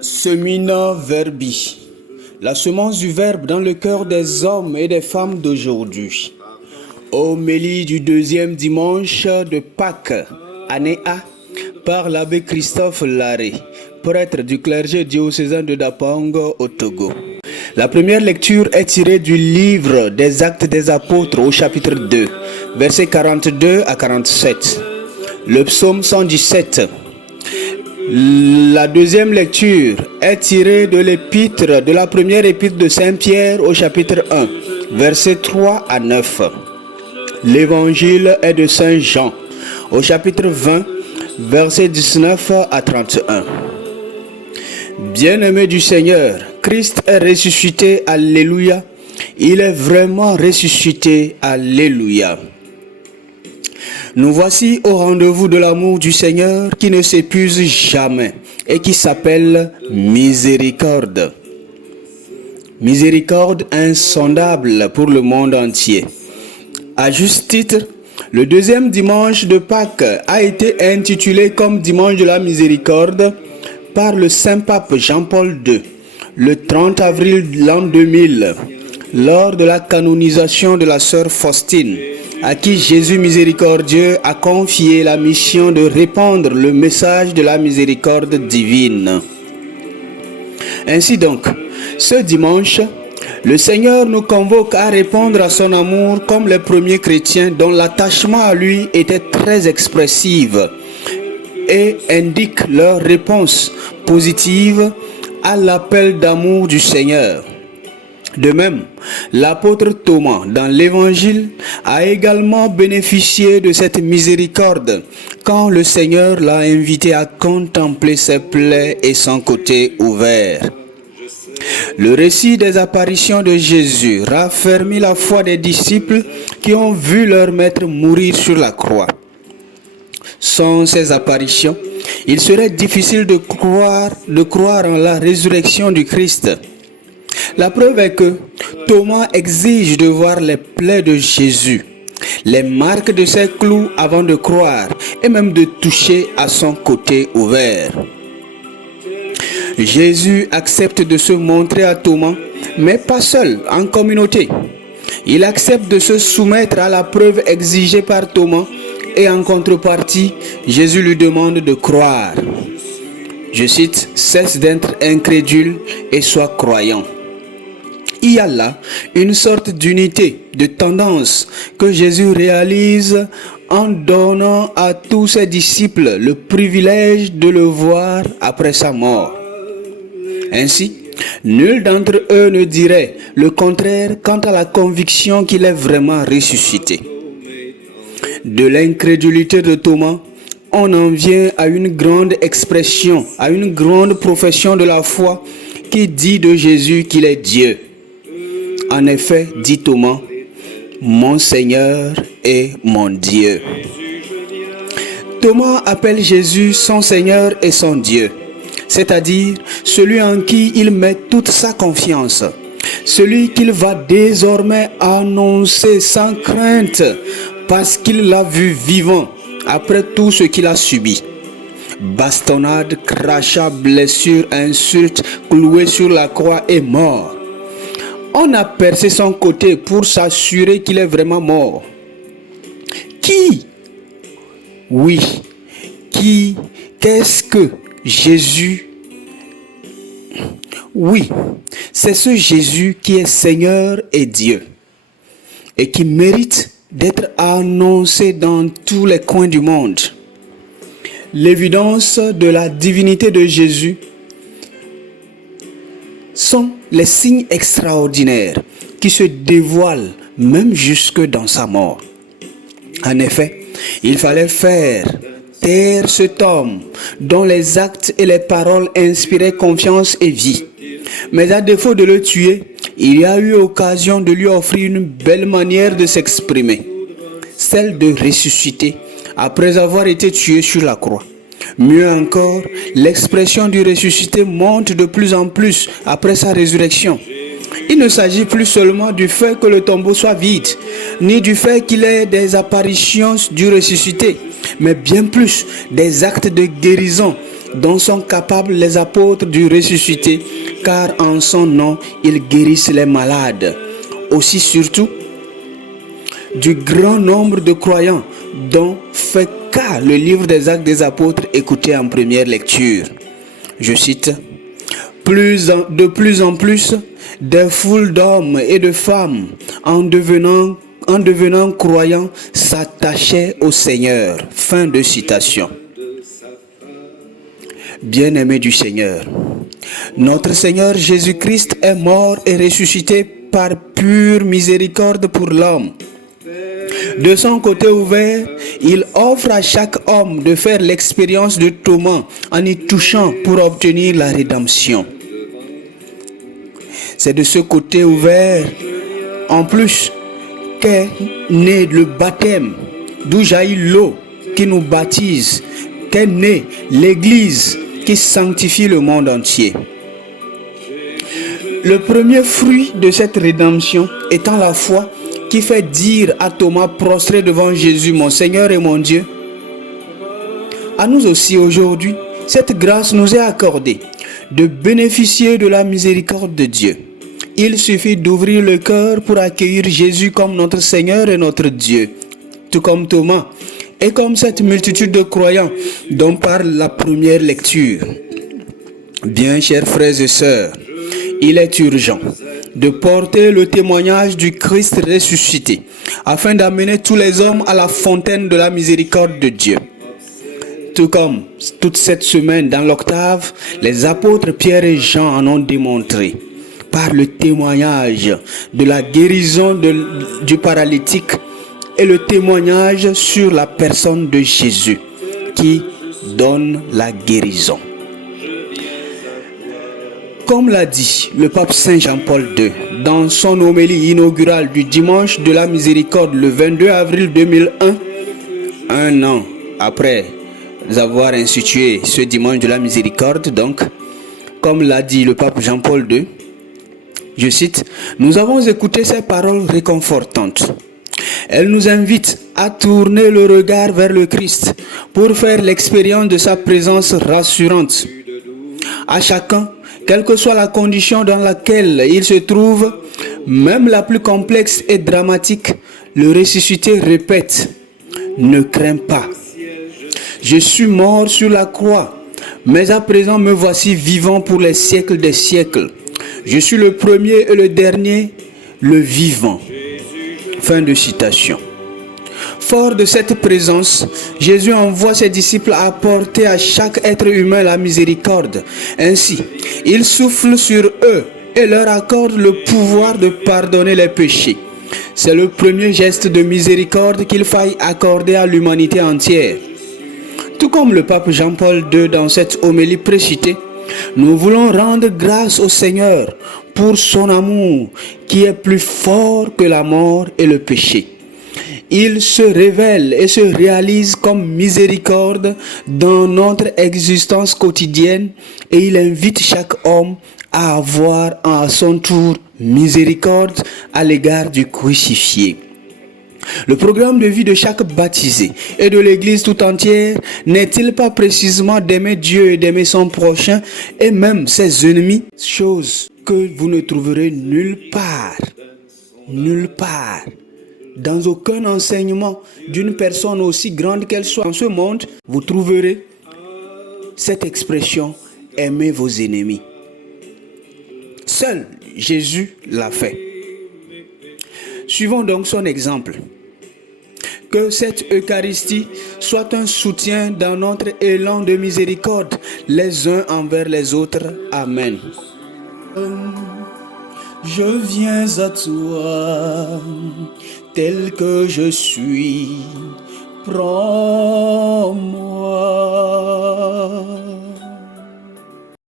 Semina Verbi, la semence du Verbe dans le cœur des hommes et des femmes d'aujourd'hui. Homélie du deuxième dimanche de Pâques, année A, par l'abbé Christophe Larré, prêtre du clergé diocésain de Dapang au Togo. La première lecture est tirée du livre des Actes des Apôtres au chapitre 2, versets 42 à 47. Le psaume 117. La deuxième lecture est tirée de l'épître, de la première épître de Saint Pierre au chapitre 1, versets 3 à 9. L'évangile est de Saint Jean au chapitre 20, versets 19 à 31. Bien-aimés du Seigneur, Christ est ressuscité, alléluia. Il est vraiment ressuscité, alléluia. Nous voici au rendez-vous de l'amour du Seigneur qui ne s'épuise jamais et qui s'appelle miséricorde. Miséricorde insondable pour le monde entier. À juste titre, le deuxième dimanche de Pâques a été intitulé comme dimanche de la miséricorde par le Saint-Pape Jean-Paul II, le 30 avril de l'an 2000, lors de la canonisation de la sœur Faustine, à qui Jésus miséricordieux a confié la mission de répandre le message de la miséricorde divine. Ainsi donc, ce dimanche, le Seigneur nous convoque à répondre à son amour comme les premiers chrétiens dont l'attachement à lui était très expressif et indique leur réponse positive à l'appel d'amour du Seigneur. De même, l'apôtre Thomas, dans l'Évangile, a également bénéficié de cette miséricorde quand le Seigneur l'a invité à contempler ses plaies et son côté ouvert. Le récit des apparitions de Jésus raffermit la foi des disciples qui ont vu leur maître mourir sur la croix. Sans ces apparitions, il serait difficile de croire en la résurrection du Christ. La preuve est que Thomas exige de voir les plaies de Jésus, les marques de ses clous avant de croire et même de toucher à son côté ouvert. Jésus accepte de se montrer à Thomas, mais pas seul, en communauté. Il accepte de se soumettre à la preuve exigée par Thomas et en contrepartie, Jésus lui demande de croire. Je cite, « Cesse d'être incrédule et sois croyant ». Il y a là une sorte d'unité, de tendance que Jésus réalise en donnant à tous ses disciples le privilège de le voir après sa mort. Ainsi, nul d'entre eux ne dirait le contraire quant à la conviction qu'il est vraiment ressuscité. De l'incrédulité de Thomas, on en vient à une grande expression, à une grande profession de la foi qui dit de Jésus qu'il est Dieu. En effet, dit Thomas, « Mon Seigneur et mon Dieu ». Thomas appelle Jésus son Seigneur et son Dieu, c'est-à-dire celui en qui il met toute sa confiance, celui qu'il va désormais annoncer sans crainte parce qu'il l'a vu vivant après tout ce qu'il a subi. Bastonnade, crachats, blessures, insultes, cloué sur la croix et mort. On a percé son côté pour s'assurer qu'il est vraiment mort. Qui? Oui. Qui? Qu'est-ce que Jésus? Oui, c'est ce Jésus qui est Seigneur et Dieu et qui mérite d'être annoncé dans tous les coins du monde. L'évidence de la divinité de Jésus sont les signes extraordinaires qui se dévoilent même jusque dans sa mort. En effet, il fallait faire taire cet homme dont les actes et les paroles inspiraient confiance et vie. Mais à défaut de le tuer, il y a eu occasion de lui offrir une belle manière de s'exprimer, celle de ressusciter après avoir été tué sur la croix. Mieux encore, l'expression du ressuscité monte de plus en plus après sa résurrection. Il ne s'agit plus seulement du fait que le tombeau soit vide, ni du fait qu'il ait des apparitions du ressuscité, mais bien plus des actes de guérison dont sont capables les apôtres du ressuscité, car en son nom, ils guérissent les malades. Aussi surtout, du grand nombre de croyants dont fait cas le livre des Actes des Apôtres écouté en première lecture. Je cite, de plus en plus, des foules d'hommes et de femmes, en devenant croyants, s'attachaient au Seigneur. Fin de citation. Bien-aimés du Seigneur, notre Seigneur Jésus-Christ est mort et ressuscité par pure miséricorde pour l'homme. De son côté ouvert, il offre à chaque homme de faire l'expérience de Thomas en y touchant pour obtenir la rédemption. C'est de ce côté ouvert, en plus, qu'est né le baptême, d'où jaillit l'eau qui nous baptise, qu'est née l'Église qui sanctifie le monde entier. Le premier fruit de cette rédemption étant la foi qui fait dire à Thomas prostré devant Jésus, mon Seigneur et mon Dieu. À nous aussi aujourd'hui, cette grâce nous est accordée de bénéficier de la miséricorde de Dieu. Il suffit d'ouvrir le cœur pour accueillir Jésus comme notre Seigneur et notre Dieu, tout comme Thomas et comme cette multitude de croyants dont parle la première lecture. Bien, chers frères et sœurs, il est urgent de porter le témoignage du Christ ressuscité afin d'amener tous les hommes à la fontaine de la miséricorde de Dieu. Tout comme toute cette semaine dans l'octave, les apôtres Pierre et Jean en ont démontré par le témoignage de la guérison du paralytique et le témoignage sur la personne de Jésus qui donne la guérison. Comme l'a dit le pape Saint Jean-Paul II dans son homélie inaugurale du dimanche de la miséricorde le 22 avril 2001, un an après avoir institué ce dimanche de la miséricorde, donc, comme l'a dit le pape Jean-Paul II, je cite, « Nous avons écouté ces paroles réconfortantes. Elles nous invitent à tourner le regard vers le Christ pour faire l'expérience de sa présence rassurante. À chacun, quelle que soit la condition dans laquelle il se trouve, même la plus complexe et dramatique, le ressuscité répète, « Ne crains pas. Je suis mort sur la croix, mais à présent me voici vivant pour les siècles des siècles. Je suis le premier et le dernier, le vivant. » Fin de citation. Fort de cette présence, Jésus envoie ses disciples à apporter à chaque être humain la miséricorde. Ainsi, il souffle sur eux et leur accorde le pouvoir de pardonner les péchés. C'est le premier geste de miséricorde qu'il faille accorder à l'humanité entière. Tout comme le pape Jean-Paul II dans cette homélie précitée, nous voulons rendre grâce au Seigneur pour son amour qui est plus fort que la mort et le péché. Il se révèle et se réalise comme miséricorde dans notre existence quotidienne et il invite chaque homme à avoir à son tour miséricorde à l'égard du crucifié. Le programme de vie de chaque baptisé et de l'Église tout entière n'est-il pas précisément d'aimer Dieu et d'aimer son prochain et même ses ennemis, chose que vous ne trouverez nulle part, dans aucun enseignement d'une personne aussi grande qu'elle soit dans ce monde, vous trouverez cette expression « aimez vos ennemis ». Seul Jésus l'a fait. Suivons donc son exemple. Que cette Eucharistie soit un soutien dans notre élan de miséricorde les uns envers les autres. Amen. Je viens à toi, tel que je suis, prends-moi.